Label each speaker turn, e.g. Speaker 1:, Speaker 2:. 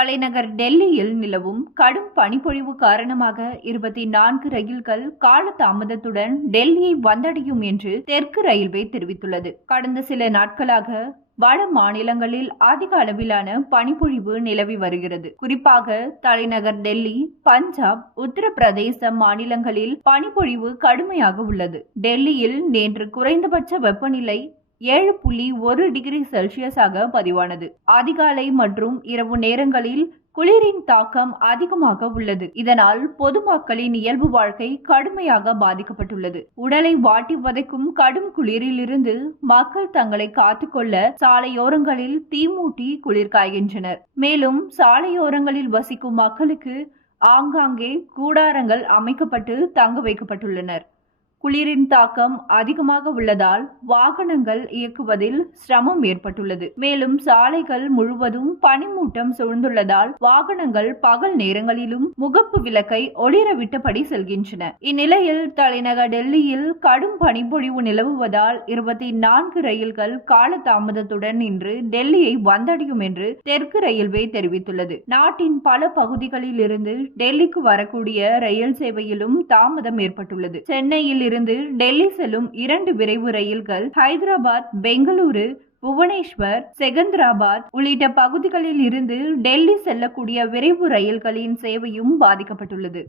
Speaker 1: தலைநகர் டெல்லியில் நிலவும் கடும் பனிப்பொழிவு காரணமாக இருபத்தி நான்கு ரயில்கள் காலதாமதத்துடன் டெல்லியை வந்தடையும் என்று தெற்கு ரயில்வே தெரிவித்துள்ளது. கடந்த சில நாட்களாக வட மாநிலங்களில் அதிக அளவிலான பனிப்பொழிவு நிலவி வருகிறது. குறிப்பாக தலைநகர் டெல்லி பஞ்சாப் உத்தரப்பிரதேச மாநிலங்களில் பனிப்பொழிவு கடுமையாக உள்ளது. டெல்லியில் நேற்று குறைந்தபட்ச வெப்பநிலை ஏழு புள்ளி ஒரு டிகிரி செல்சியஸாக பதிவானது. அதிகாலை மற்றும் இரவு நேரங்களில் குளிரின் தாக்கம் அதிகமாக உள்ளது. இதனால் பொதுமக்களின் இயல்பு வாழ்க்கை கடுமையாக பாதிக்கப்பட்டுள்ளது. உடலை வாட்டி வதைக்கும் கடும் குளிரிலிருந்து மக்கள் தங்களை காத்துக்கொள்ள சாலையோரங்களில் தீமூட்டி குளிர் காய்கின்றனர். மேலும் சாலையோரங்களில் வசிக்கும் மக்களுக்கு ஆங்காங்கே கூடாரங்கள் அமைக்கப்பட்டு தங்க வைக்கப்பட்டுள்ளனர். குளிரின் தாக்கம் அதிகமாக உள்ளதால் வாகனங்கள் இயக்குவதில் சிரமம் ஏற்பட்டுள்ளது. மேலும் சாலைகள் முழுவதும் பனிமூட்டம் சூழ்ந்துள்ளதால் வாகனங்கள் பகல் நேரங்களிலும் முகப்பு விளக்கை ஒளிர விட்டபடி செல்கின்றன. இந்நிலையில் தலைநகர் டெல்லியில் கடும் பனிப்பொழிவு நிலவுவதால் இருபத்தி நான்கு ரயில்கள் காலதாமதத்துடன் இன்று டெல்லியை வந்தடையும் என்று தெற்கு ரயில்வே தெரிவித்துள்ளது. நாட்டின் பல பகுதிகளில் இருந்து டெல்லிக்கு வரக்கூடிய ரயில் சேவையிலும் தாமதம் ஏற்பட்டுள்ளது. சென்னையில் இருந்து டெல்லி செல்லும் இரண்டு விரைவு ரயில்கள் ஹைதராபாத் பெங்களூரு புவனேஸ்வர் செகந்திராபாத் உள்ளிட்ட பகுதிகளில் இருந்து டெல்லி செல்லக்கூடிய விரைவு ரயில்களின் சேவையும் பாதிக்கப்பட்டுள்ளது.